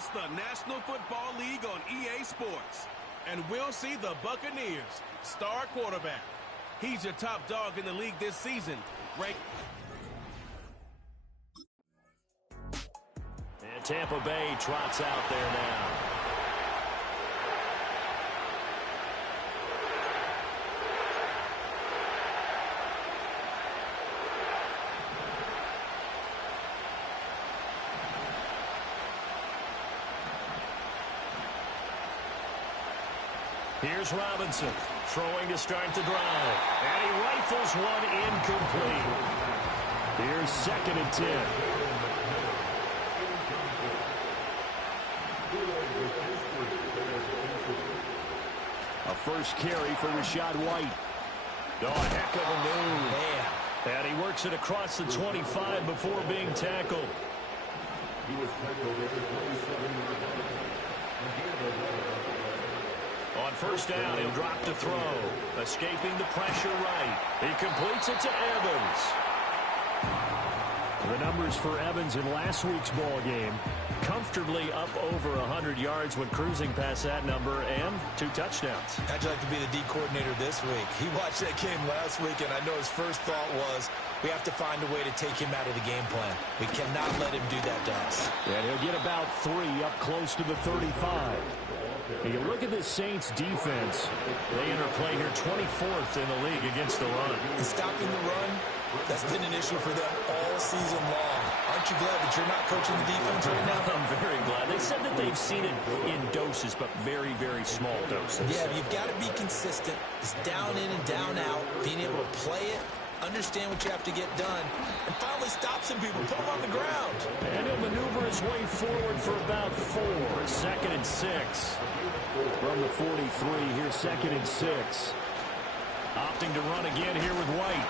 It's the National Football League on EA Sports. And we'll see the Buccaneers' star quarterback. He's your top dog in the league this season. And Tampa Bay trots out there now. Here's Robinson, throwing to start the drive. And he rifles one incomplete. Here's 2nd and 10. A first carry for Rachaad White. Oh, a heck of a move. Man. And he works it across the 25 before being tackled. He was tackled at the 27-yard line. On first down, he'll drop to throw. Escaping the pressure right. He completes it to Evans. The numbers for Evans in last week's ball game. Comfortably up over 100 yards when cruising past that number, and 2 touchdowns. How'd you like to be the D coordinator this week? He watched that game last week, and I know his first thought was, we have to find a way to take him out of the game plan. We cannot let him do that to us. And he'll get about 3 up close to the 35. And you look at this Saints defense. They interplay here 24th in the league against the run. And stopping the run, that's been an issue for them all season long. Aren't you glad that you're not coaching the defense right now? I'm very glad. They said that they've seen it in doses, but very, very small doses. Yeah, you've got to be consistent. It's down in and down out, being able to play it, understand what you have to get done, and finally stop some people, put them on the ground. And he'll maneuver his way forward for about 4. 2nd and 6. From the 43, here's 2nd and 6. Opting to run again here with White.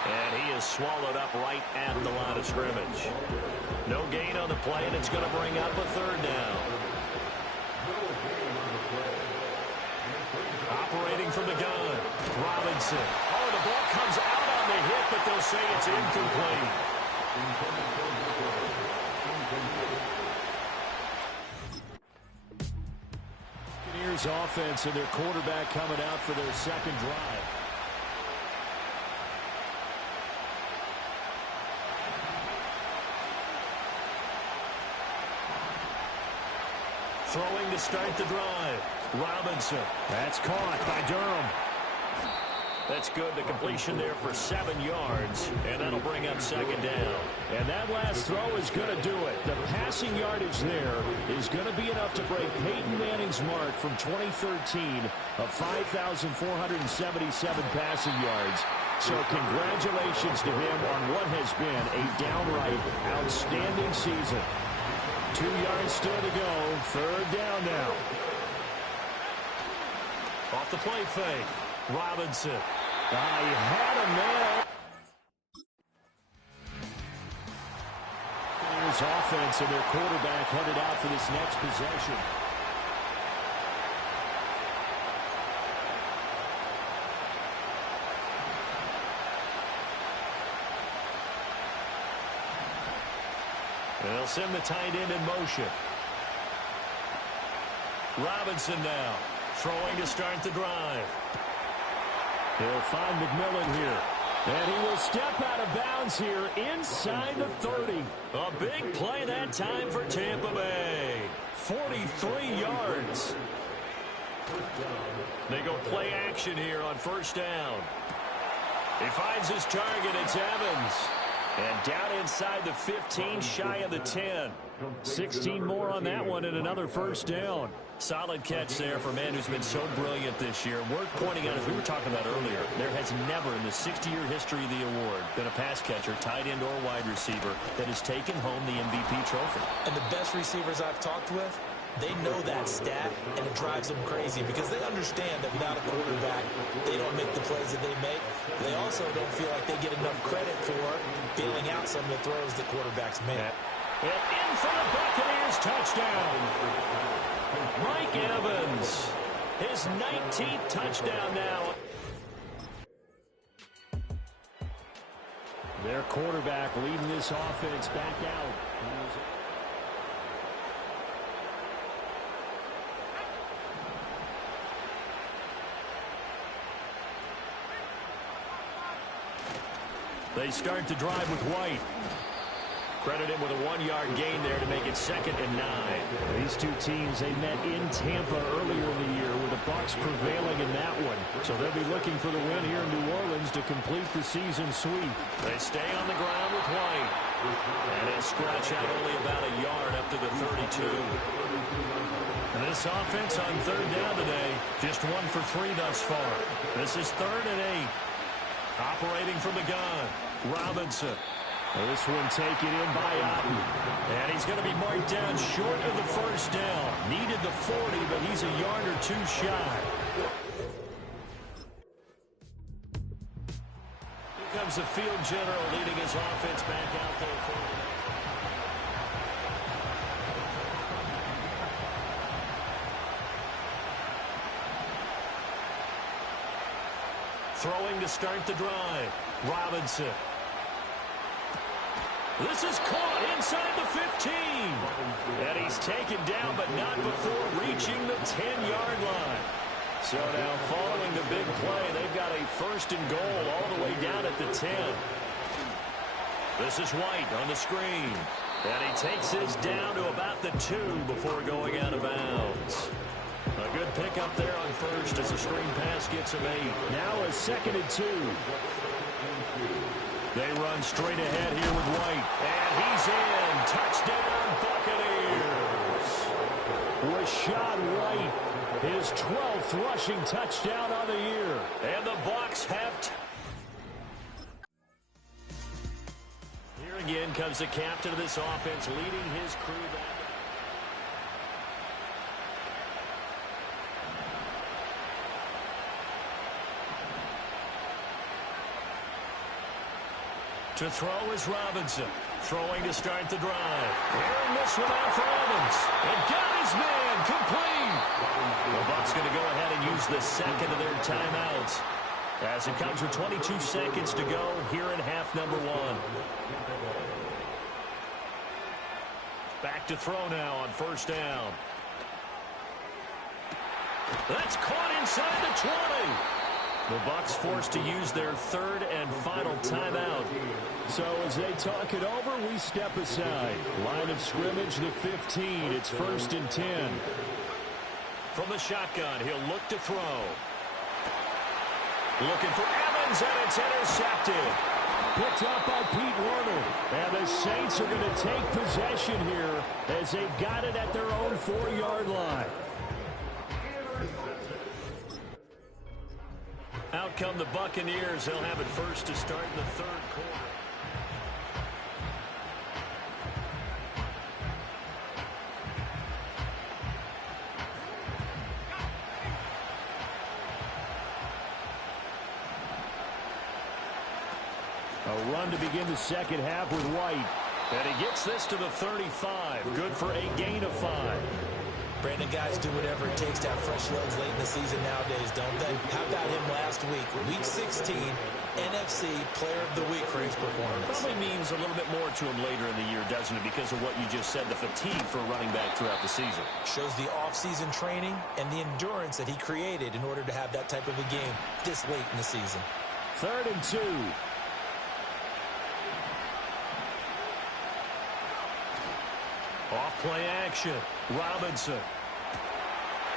And he is swallowed up right at the line of scrimmage. No gain on the play, and it's going to bring up a 3rd down. Operating from the gun, Robinson. Oh, the ball comes out on the hit, but they'll say it's incomplete. Buccaneers offense and their quarterback coming out for their 2nd drive. Throwing to start the drive. Robinson. That's caught by Durham. That's good. The completion there for 7 yards, and that'll bring up 2nd down. And that last throw is going to do it. The passing yardage there is going to be enough to break Peyton Manning's mark from 2013 of 5,477 passing yards. So congratulations to him on what has been a downright outstanding season. 2 yards still to go. 3rd down now. Off the play fake. Robinson. He had him there. Here's offense and their quarterback headed out for this next possession. They'll send the tight end in motion. Robinson now, throwing to start the drive. He'll find McMillan here. And he will step out of bounds here inside the 30. A big play that time for Tampa Bay. 43 yards. They go play action here on 1st down. He finds his target. It's Evans. And down inside the 15, shy of the 10. 16 more on that one and another 1st down. Solid catch there for a man who's been so brilliant this year. Worth pointing out, as we were talking about earlier, there has never in the 60-year history of the award been a pass catcher, tight end or wide receiver, that has taken home the MVP trophy. And the best receivers I've talked with, they know that stat, and it drives them crazy because they understand that without a quarterback, they don't make the plays that they make. They also don't feel like they get enough credit for bailing out some of the throws the quarterbacks make. And in for the Buccaneers touchdown. Mike Evans, his 19th touchdown now. Their quarterback leading this offense back out. They start to drive with White. Credit him with a 1-yard gain there to make it 2nd and 9. These two teams, they met in Tampa earlier in the year with the Bucs prevailing in that one. So they'll be looking for the win here in New Orleans to complete the season sweep. They stay on the ground with White. And they scratch out only about a yard up to the 32. And this offense on 3rd down today, just 1 for 3 thus far. This is 3rd and 8. Operating from the gun, Robinson. This one taken in by Otten. And he's going to be marked down short of the 1st down. Needed the 40, but he's a yard or 2 shy. Here comes the field general leading his offense back out there for him. Throwing to start the drive. Robinson. This is caught inside the 15. And he's taken down, but not before reaching the 10-yard line. So now following the big play, they've got a 1st and goal all the way down at the 10. This is White on the screen. And he takes his down to about the 2 before going out of bounds. A good pickup there on 1st as the screen pass gets him 8. Now a 2nd and 2. They run straight ahead here with White. And he's in. Touchdown, Buccaneers. Rashad White, his 12th rushing touchdown of the year. And the Bucs have... Here again comes the captain of this offense leading his crew back. To throw is Robinson. Throwing to start the drive. Airing this one out for Evans. And got his man complete. The Bucs going to go ahead and use the 2nd of their timeouts. As it comes with 22 seconds to go here in half number 1. Back to throw now on 1st down. That's caught inside the 20. The Bucs forced to use their 3rd and final timeout. So as they talk it over, we step aside. Line of scrimmage, the 15. It's 1st and 10. From the shotgun, he'll look to throw. Looking for Evans, and it's intercepted. Picked up by Pete Werner. And the Saints are going to take possession here as they've got it at their own 4-yard line. Out come the Buccaneers. They'll have it 1st to start in the 3rd quarter. A run to begin the 2nd half with White. And he gets this to the 35. Good for a gain of 5. Brandon, guys do whatever it takes to have fresh legs late in the season nowadays, don't they? How about him last week? Week 16, NFC Player of the Week for his performance. Probably means a little bit more to him later in the year, doesn't it? Because of what you just said, the fatigue for a running back throughout the season. Shows the off-season training and the endurance that he created in order to have that type of a game this late in the season. 3rd and 2. Off play action. Robinson.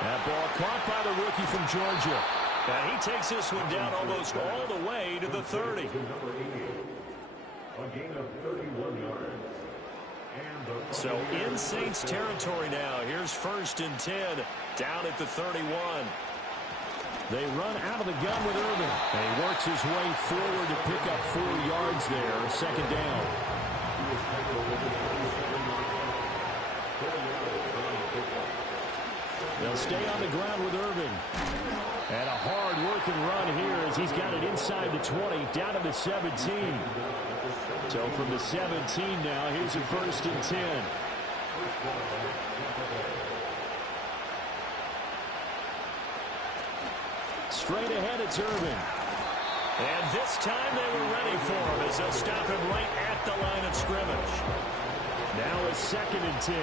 That ball caught by the rookie from Georgia. And he takes this one down almost all the way to the 30. A gain of 31 yards. So in Saints territory now. Here's 1st and 10 down at the 31. They run out of the gun with Irvin. And he works his way forward to pick up 4 yards there. 2nd down. They'll stay on the ground with Irvin. And a hard-working run here as he's got it inside the 20, down to the 17. So from the 17 now, here's a 1st and 10. Straight ahead, it's Irvin. And this time they were ready for him as they'll stop him right at the line of scrimmage. Now a 2nd and 10.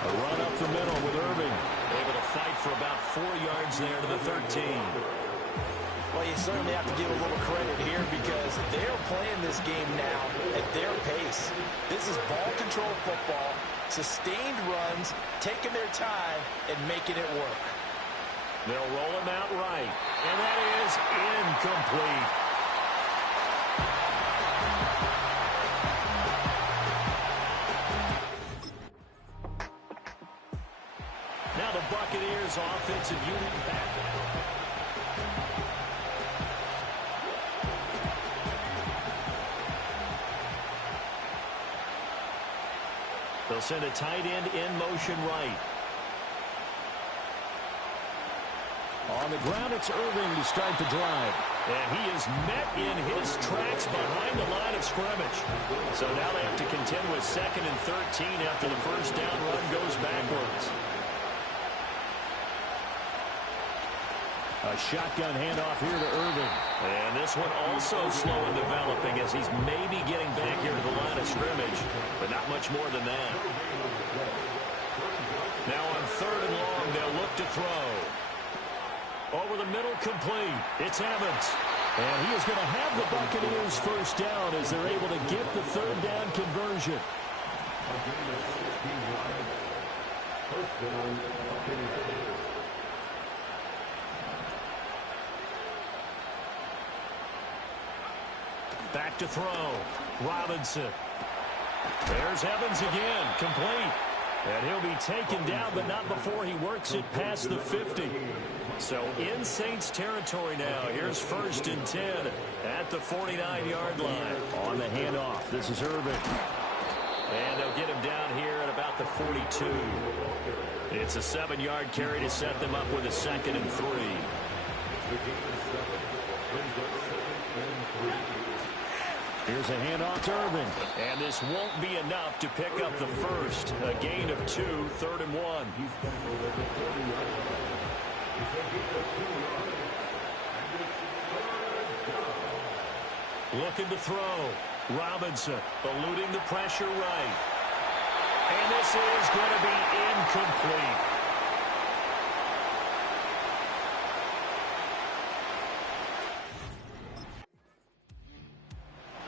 A run up the middle with Irvin. Able to fight for about 4 yards there to the 13. Well, you certainly have to give a little credit here because they're playing this game now at their pace. This is ball control football, sustained runs, taking their time, and making it work. They'll roll him out right, and that is incomplete. Now the Buccaneers offensive unit back. They'll send a tight end in motion right. On the ground, it's Irving to start the drive. And he is met in his tracks behind the line of scrimmage. So now they have to contend with 2nd and 13 after the first down run goes backwards. A shotgun handoff here to Irving. And this one also slow in developing as he's maybe getting back here to the line of scrimmage, but not much more than that. Now on 3rd and long, they'll look to throw. Over the middle, complete. It's Evans. And he is going to have the Buccaneers first down as they're able to get the 3rd down conversion. Back to throw. Robinson. There's Evans again. Complete. And he'll be taken down, but not before he works it past the 50. So in Saints territory now. Here's 1st and 10 at the 49-yard line. On the handoff, this is Irving. And they'll get him down here at about the 42. It's a 7-yard carry to set them up with a 2nd and 3. Here's a handoff to Irving. And this won't be enough to pick up the first. A gain of 2, 3rd and 1. Looking to throw. Robinson eluding the pressure right. And this is going to be incomplete.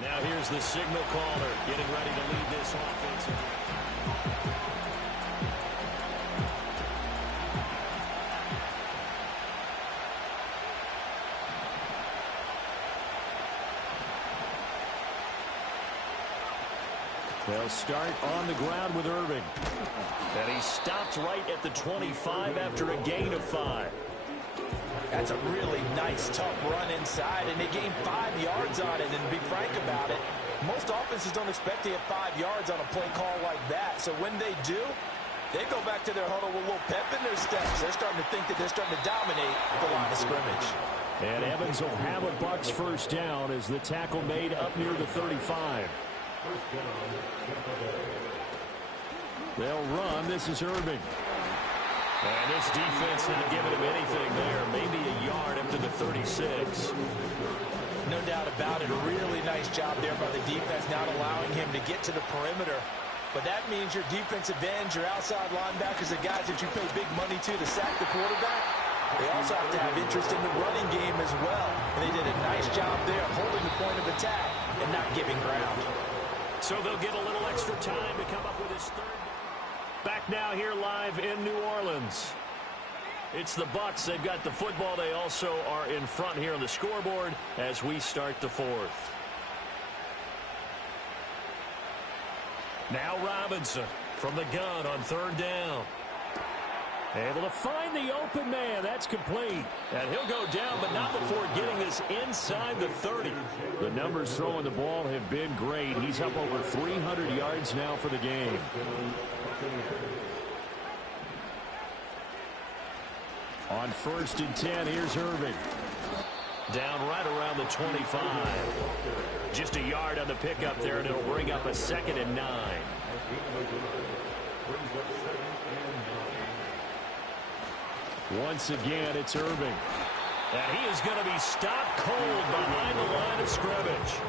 Now here's the signal caller getting ready to lead this offense. They'll start on the ground with Irving. And he stopped right at the 25 after a gain of 5. That's a really nice, tough run inside, and they gained 5 yards on it. And to be frank about it, most offenses don't expect to get 5 yards on a play call like that. So when they do, they go back to their huddle with a little pep in their steps. They're starting to think that they're starting to dominate the line of scrimmage. And Evans will have a Bucs first down as the tackle made up near the 35. They'll run. This is Irving. And this defense not giving him anything there. Maybe a yard up to the 36. No doubt about it. A really nice job there by the defense, not allowing him to get to the perimeter. But that means your defensive ends, your outside linebackers, the guys that you pay big money to sack the quarterback, they also have to have interest in the running game as well. And they did a nice job there holding the point of attack and not giving ground. So they'll get a little extra time to come up with his 3rd. Back now here live in New Orleans. It's the Bucs. They've got the football. They also are in front here on the scoreboard as we start the 4th. Now Robinson from the gun on 3rd down. Able to find the open man. That's complete. And he'll go down, but not before getting this inside the 30. The numbers throwing the ball have been great. He's up over 300 yards now for the game. On 1st and 10, here's Irving. Down right around the 25. Just a yard on the pickup there, and it'll bring up a 2nd and 9. Once again, it's Irving. And he is going to be stopped cold behind the line of scrimmage.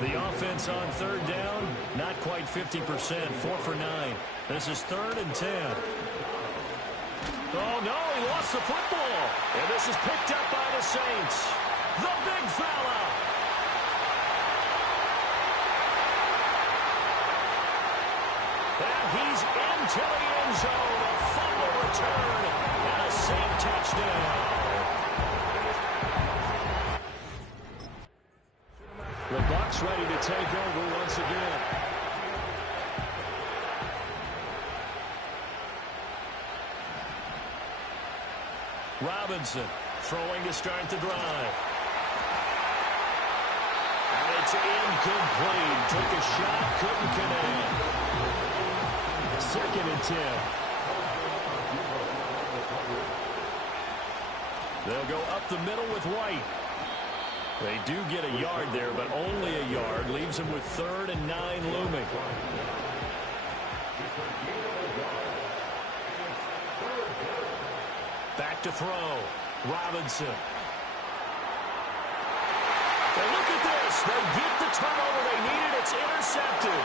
The offense on 3rd down, not quite 50%, 4 for 9. This is 3rd and 10. Oh, no, he lost the football. And this is picked up by the Saints. The big fella. And he's into the end zone. A fumble return and a Saint touchdown. The Bucs ready to take over once again. Robinson throwing to start the drive. And it's incomplete. Took a shot, couldn't connect. 2nd and 10. They'll go up the middle with White. They do get a yard there, but only a yard. Leaves them with 3rd and 9 looming. Back to throw. Robinson. And look at this. They get the turnover they needed. It's intercepted.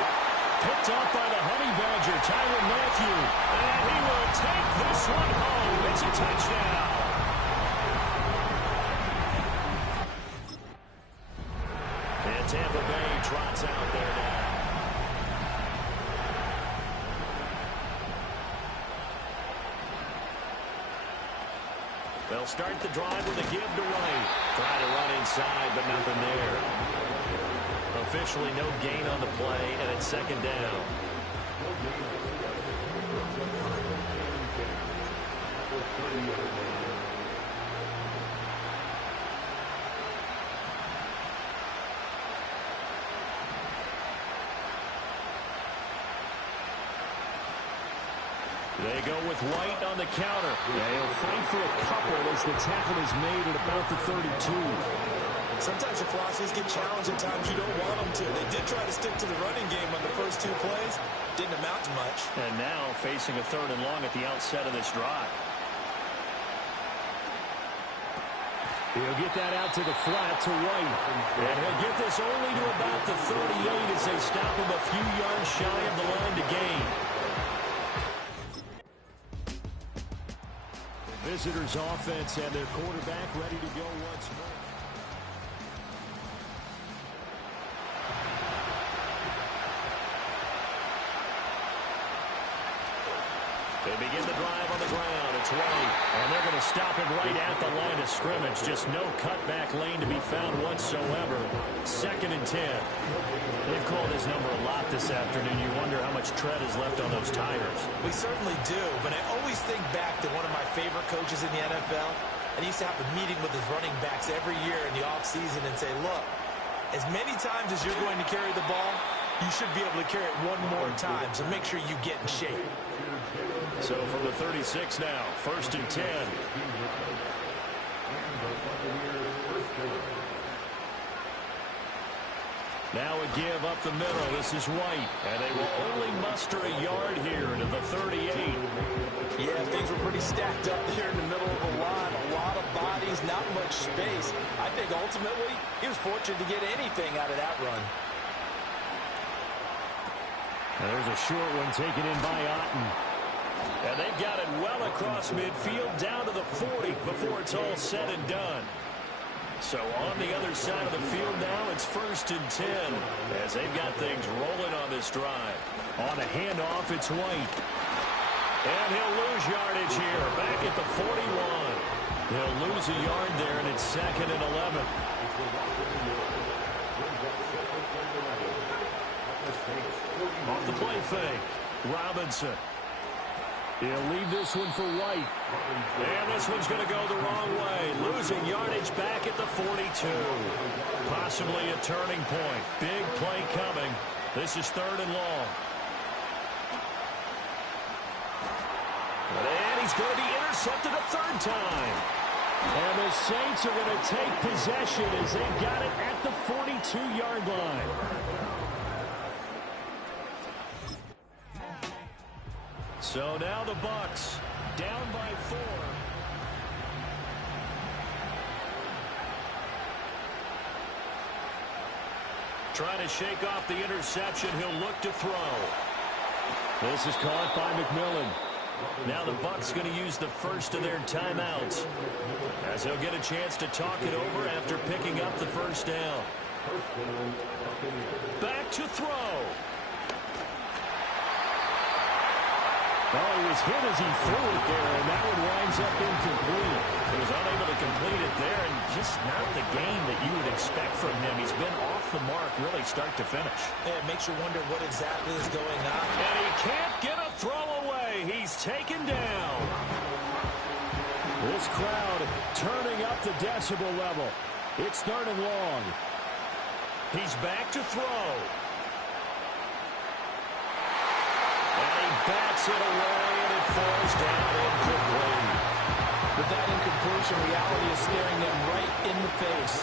Picked off by the Honey Badger, Tyrann Mathieu. And he will take this one home. It's a touchdown. And Tampa Bay trots out there now. They'll start the drive with a give to White. Try to run inside, but nothing there. Officially no gain on the play, and it's 2nd down. They go with White on the counter. They'll fight for a couple as the tackle is made at about the 32. Sometimes your philosophies get challenged at times you don't want them to. They did try to stick to the running game on the first 2 plays. Didn't amount to much. And now facing a 3rd and long at the outset of this drive. He'll get that out to the flat to White. And he'll get this only to about the 38 as they stop him a few yards shy of the line to gain. Visitors offense and their quarterback ready to go once more. They begin the drive on the ground. It's White. And they're going to stop him right at the line of scrimmage. Just no cutback lane to be found whatsoever. 2nd and 10. They've called his number a lot this afternoon. You wonder how much tread is left on those tires. We certainly do, but I always think back to one of my favorite coaches in the NFL. And he used to have a meeting with his running backs every year in the offseason and say, look, as many times as you're going to carry the ball, you should be able to carry it one more time. So make sure you get in shape. So from the 36 now, 1st and 10. Now a give up the middle. This is White. And they will only muster a yard here to the 38. Yeah, things were pretty stacked up here in the middle of the line. A lot of bodies, not much space. I think ultimately he was fortunate to get anything out of that run. And there's a short one taken in by Otten. And they've got it well across midfield down to the 40 before it's all said and done. So on the other side of the field now, it's 1st and 10 as they've got things rolling on this drive. On a handoff, it's White. And he'll lose yardage here, back at the 41. He'll lose a yard there, and it's 2nd and 11. Off the play fake, Robinson. He'll leave this one for White. And this one's going to go the wrong way. Losing yardage back at the 42. Possibly a turning point. Big play coming. This is 3rd and long. And he's going to be intercepted a 3rd time. And the Saints are going to take possession as they've got it at the 42-yard line. So now the Bucs down by 4. Trying to shake off the interception. He'll look to throw. This is caught by McMillan. Now the Bucs going to use the first of their timeouts, as he'll get a chance to talk it over after picking up the first down. Back to throw. Well, he was hit as he threw it there, and that one winds up incomplete. He was unable to complete it there, and just not the game that you would expect from him. He's been off the mark really start to finish. Yeah, it makes you wonder what exactly is going on. And he can't get a throw away. He's taken down. This crowd turning up the decibel level. It's 3rd and long. He's back to throw. And he bats it away, and it falls down incomplete. With that incompletion, reality is staring them right in the face.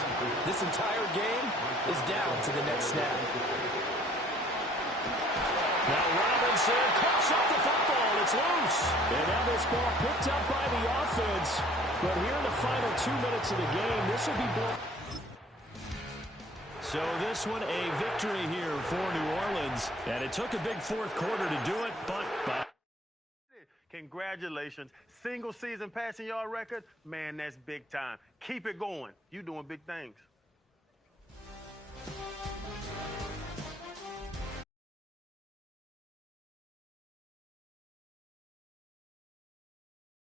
This entire game is down to the next snap. Now Robinson cuts up the football. It's loose. And now this ball picked up by the offense. But here in the final 2 minutes of the game, this will be blown. So this one a victory here for New Orleans. And it took a big fourth quarter to do it, but congratulations. Single season passing yard record, man, that's big time. Keep it going. You're doing big things.